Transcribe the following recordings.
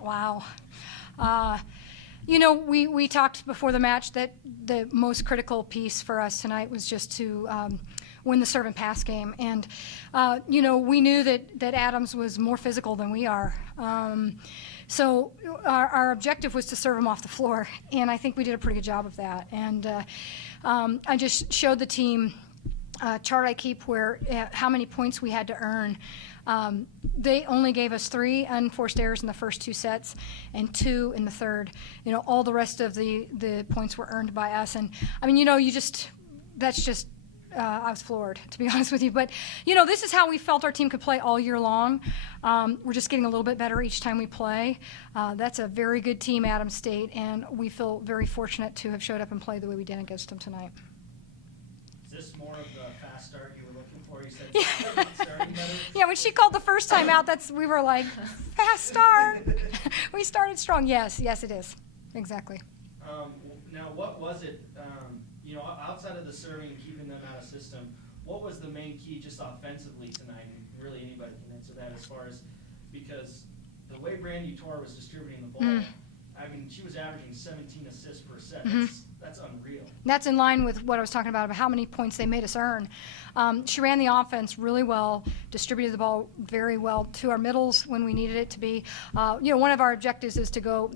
Wow. We talked before the match that the most critical piece for us tonight was just to win the serve and pass game. And, we knew that Adams was more physical than we are. So our objective was to serve him off the floor, and I think we did a pretty good job of that. And I just showed the team chart I keep where how many points we had to earn. They only gave us 3 unforced errors in the first 2 sets and 2 in the third. All the rest of the points were earned by us. And I mean, that's just I was floored, to be honest with you. But, this is how we felt our team could play all year long. We're just getting a little bit better each time we play. That's a very good team, Adams State, and we feel very fortunate to have showed up and played the way we did against them tonight. Is this more of the fast start you were looking for? You said starting better? Yeah, when she called the first time out, we were like, fast start. We started strong. Yes, it is. Exactly. Now, what was it, outside of the serving and keeping them out of system, what was the main key just offensively tonight? And really anybody can answer that as far as, because the way Brandy Torr was distributing the ball, I mean, she was averaging 17 assists per set. That's unreal. That's in line with what I was talking about how many points they made us earn. She ran the offense really well, distributed the ball very well to our middles when we needed it to be. One of our objectives is to go,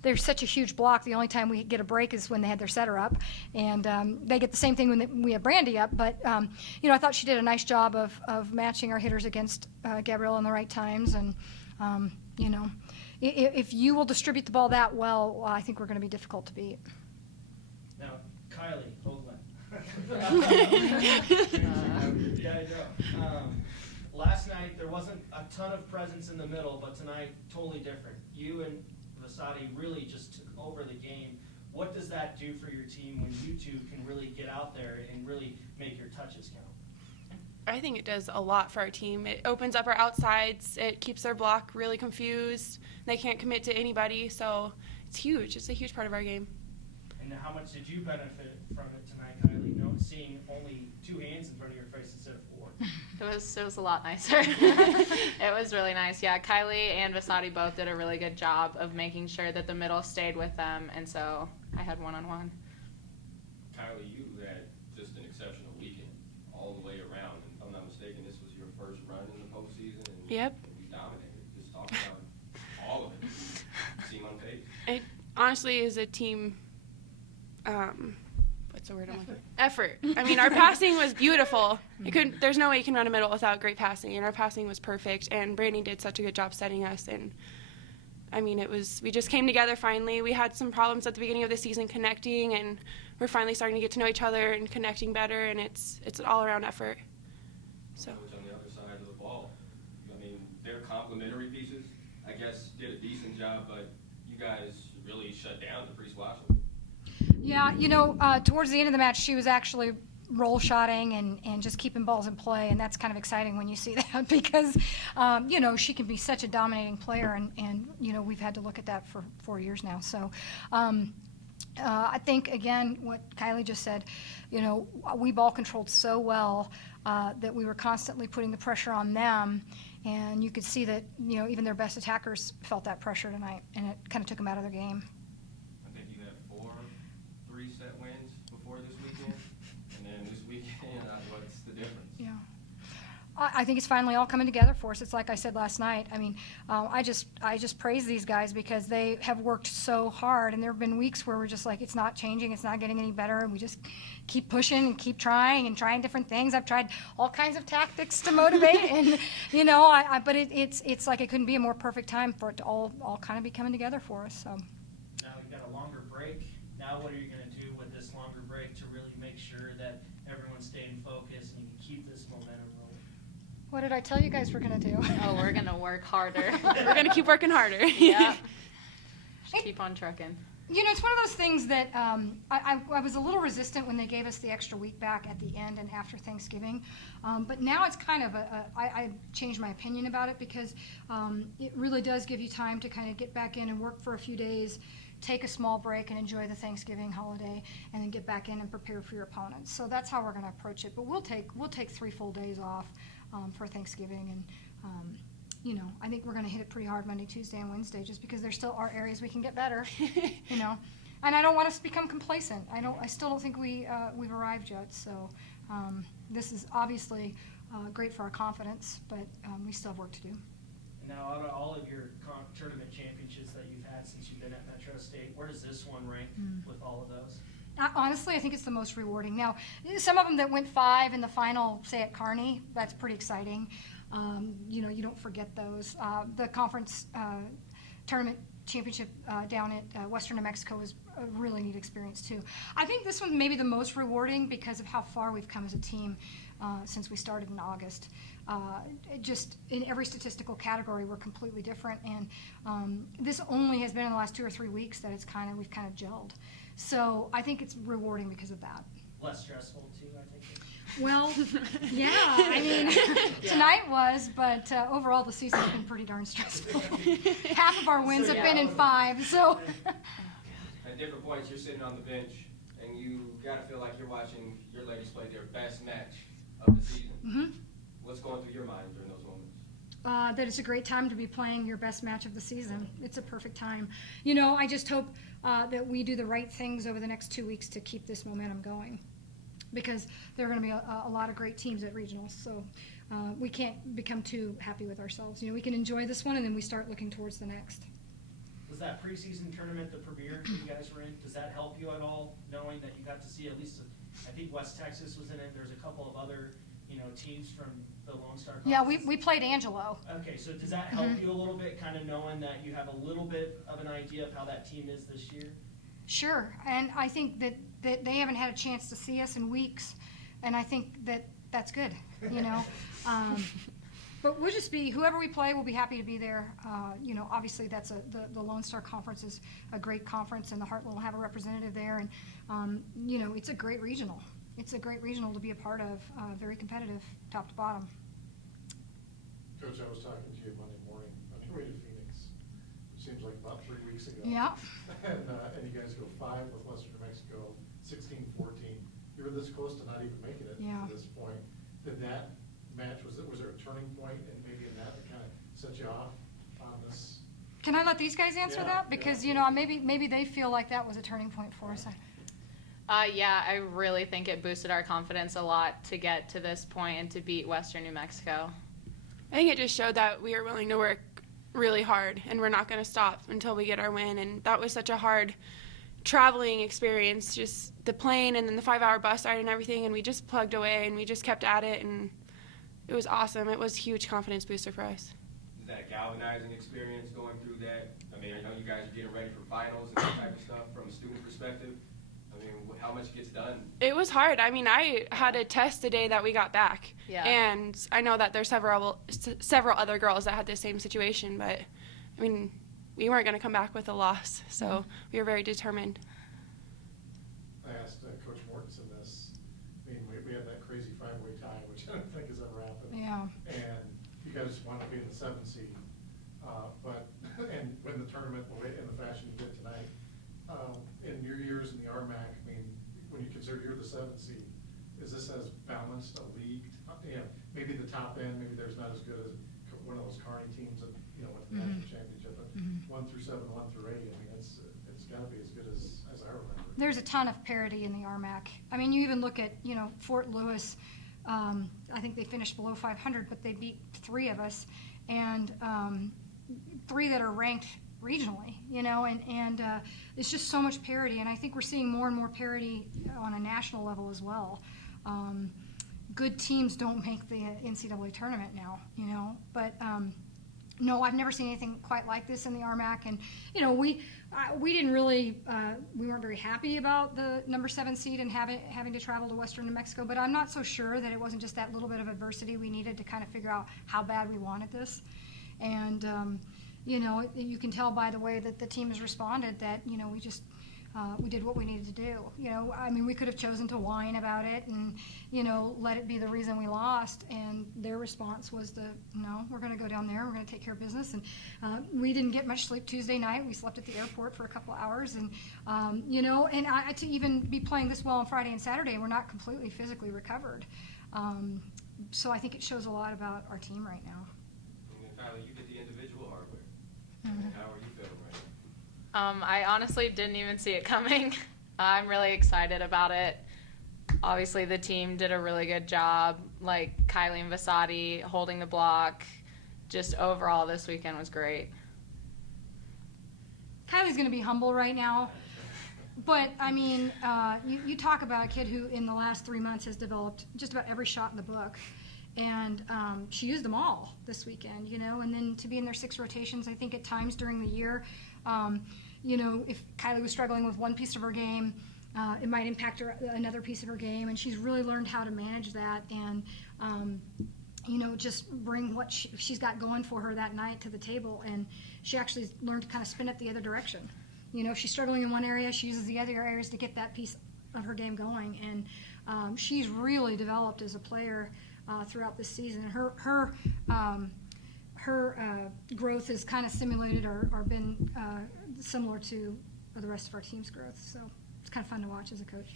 they're such a huge block. The only time we get a break is when they had their setter up. And they get the same thing when we have Brandy up. But, I thought she did a nice job of matching our hitters against Gabriella in the right times. And, if you will distribute the ball that well, I think we're going to be difficult to beat. Now, Kylie, Hoagland. Yeah, I know. Last night, there wasn't a ton of presence in the middle, but tonight, totally different. You and Vasadi really just took over the game. What does that do for your team when you two can really get out there and really make your touches count? I think it does a lot for our team. It opens up our outsides. It keeps their block really confused. They can't commit to anybody, so it's huge. It's a huge part of our game. And how much did you benefit from it tonight, Kylie? Seeing only 2 hands in front of your face instead of 4. It was a lot nicer. It was really nice. Yeah, Kylie and Vasadi both did a really good job of making sure that the middle stayed with them, and so I had one-on-one. Kylie, you had just an exceptional weekend all the way around. If I'm not mistaken, this was your first run in the postseason, and Yep. you dominated. Just talk about all of it. You seem unfazed. It honestly is a team. What's the word I'm looking for? Effort. I mean, our passing was beautiful. There's no way you can run a middle without great passing, and our passing was perfect. And Brandy did such a good job setting us. And I mean, we just came together finally. We had some problems at the beginning of the season connecting, and we're finally starting to get to know each other and connecting better. And it's an all-around effort. So. Coach, on the other side of the ball, I mean, they're complementary pieces. I guess did a decent job, but you guys really shut down the pre-swatch. Yeah, towards the end of the match, she was actually roll shotting and just keeping balls in play, and that's kind of exciting when you see that because, she can be such a dominating player, and we've had to look at that for 4 years now. So I think, again, what Kylie just said, we ball controlled so well that we were constantly putting the pressure on them, and you could see that, even their best attackers felt that pressure tonight, and it kind of took them out of their game. I think you had 4 3-set wins before this weekend, and then this weekend, what's the difference? Yeah. I think it's finally all coming together for us. It's like I said last night. I mean, I just praise these guys because they have worked so hard, and there have been weeks where we're just like, it's not changing, it's not getting any better, and we just keep pushing and keep trying different things. I've tried all kinds of tactics to motivate, and but it's like it couldn't be a more perfect time for it to all kind of be coming together for us. So now you've got a longer break. Now what are you going to do with this longer break to really make sure that everyone's staying focused and you can keep this momentum rolling? What did I tell you guys we're going to do? Oh, we're going to work harder. We're going to keep working harder. Yeah. Just keep on trucking. It's one of those things that I was a little resistant when they gave us the extra week back at the end and after Thanksgiving. But now it's kind of I changed my opinion about it because it really does give you time to kind of get back in and work for a few days, take a small break and enjoy the Thanksgiving holiday, and then get back in and prepare for your opponents. So that's how we're going to approach it. But we'll take 3 full days off for Thanksgiving, and you know, I think we're going to hit it pretty hard Monday, Tuesday, and Wednesday, just because there still are areas we can get better, you know. And I don't want us to become complacent. I still don't think we've arrived yet. So this is obviously great for our confidence, but we still have work to do. And now, out of all of your tournament championships that you've had since you've been at Metro State, where does this one rank with all of those? Honestly, I think it's the most rewarding. Now, some of them that went 5 in the final, say at Kearney, that's pretty exciting. You know, you don't forget those. The conference tournament championship down at Western New Mexico was a really neat experience too. I think this one may be the most rewarding because of how far we've come as a team since we started in August. Just in every statistical category, we're completely different, and this only has been in the last 2 or 3 weeks that we've kind of gelled. So I think it's rewarding because of that. Less stressful too, I think. Well, yeah, I mean, tonight was, but overall the season's been pretty darn stressful. Half of our wins have been in 5, so. At different points, you're sitting on the bench, and you gotta feel like you're watching your ladies play their best match of the season. Mm-hmm. What's going through your mind during those moments? That it's a great time to be playing your best match of the season. It's a perfect time. You know, I just hope that we do the right things over the next 2 weeks to keep this momentum going, because there are going to be a lot of great teams at regionals. So we can't become too happy with ourselves. You know, we can enjoy this one, and then we start looking towards the next. Was that preseason tournament the premiere that you guys were in? Does that help you at all, knowing that you got to see at least, I think West Texas was in it. There's a couple of other, you know, teams from the Lone Star Conference. Yeah, we played Angelo. Okay, so does that help you a little bit, kind of knowing that you have a little bit of an idea of how that team is this year? Sure, and I think that they haven't had a chance to see us in weeks, and I think that's good, you know. But we'll just be, whoever we play, we'll be happy to be there. You know, obviously that's the Lone Star Conference is a great conference, and the Heartland will have a representative there, and you know, it's a great regional. It's a great regional to be a part of, very competitive, top to bottom. Coach, I was talking to you Monday morning on your way to Phoenix. It seems like about 3 weeks ago. Yeah. And you guys go 5 with Western New Mexico, 16-14. You were this close to not even making it to this point. Did that match, was there a turning point, and maybe in that kind of set you off on this? Can I let these guys answer that? Because you know, maybe they feel like that was a turning point for us. Yeah, I really think it boosted our confidence a lot to get to this point and to beat Western New Mexico. I think it just showed that we are willing to work really hard, and we're not going to stop until we get our win. And that was such a hard traveling experience, just the plane and then the 5-hour bus ride and everything, and we just plugged away and we just kept at it, and it was awesome. It was a huge confidence booster for us. Is that a galvanizing experience going through that? I mean, I know you guys are getting ready for finals and that type of stuff from a student perspective. I mean, how much gets done? It was hard. I mean, I had a test the day that we got back. Yeah. And I know that there's several other girls that had the same situation, but I mean, we weren't going to come back with a loss, so we were very determined. I asked Coach Mortensen this. I mean, we had that crazy 5-way tie, which I don't think has ever happened. Yeah. And you guys wanted to be in the 7th seed, and win the tournament the way in the fashion you did tonight. In your years in the RMAC, I mean, when you consider you're the 7th seed, is this as balanced a league? You know, maybe the top end, maybe there's not as good as one of those Kearney teams that, you know, went to the national championship, but 1 through 7, 1 through 8, I mean, it's got to be as good as I remember. There's a ton of parity in the RMAC. I mean, you even look at, you know, Fort Lewis. I think they finished below 500, but they beat 3 of us, and 3 that are ranked regionally, you know, and it's just so much parity, and I think we're seeing more and more parity on a national level as well. Good teams don't make the NCAA tournament now, you know, but no, I've never seen anything quite like this in the RMAC, and you know, we didn't really, we weren't very happy about the number 7 seed and having to travel to Western New Mexico, but I'm not so sure that it wasn't just that little bit of adversity we needed to kind of figure out how bad we wanted this, and you know, you can tell by the way that the team has responded that, you know, we did what we needed to do. You know, I mean, we could have chosen to whine about it and, you know, let it be the reason we lost. And their response was no, we're going to go down there. We're going to take care of business. And we didn't get much sleep Tuesday night. We slept at the airport for a couple of hours. And, you know, and to even be playing this well on Friday and Saturday, we're not completely physically recovered. So I think it shows a lot about our team right now. And then, Kylie, you get How are you feeling right now? I honestly didn't even see it coming. I'm really excited about it. Obviously, the team did a really good job, like Kylie and Vasati holding the block. Just overall, this weekend was great. Kylie's going to be humble right now. But, I mean, you talk about a kid who in the last 3 months has developed just about every shot in the book. And she used them all this weekend, you know, and then to be in their 6 rotations, I think at times during the year, you know, if Kylie was struggling with one piece of her game, it might impact her another piece of her game. And she's really learned how to manage that and, you know, just bring what she's got going for her that night to the table. And she actually learned to kind of spin it the other direction. You know, if she's struggling in one area, she uses the other areas to get that piece of her game going. And she's really developed as a player throughout this season. Her growth has kind of simulated or been similar to the rest of our team's growth. So it's kind of fun to watch as a coach.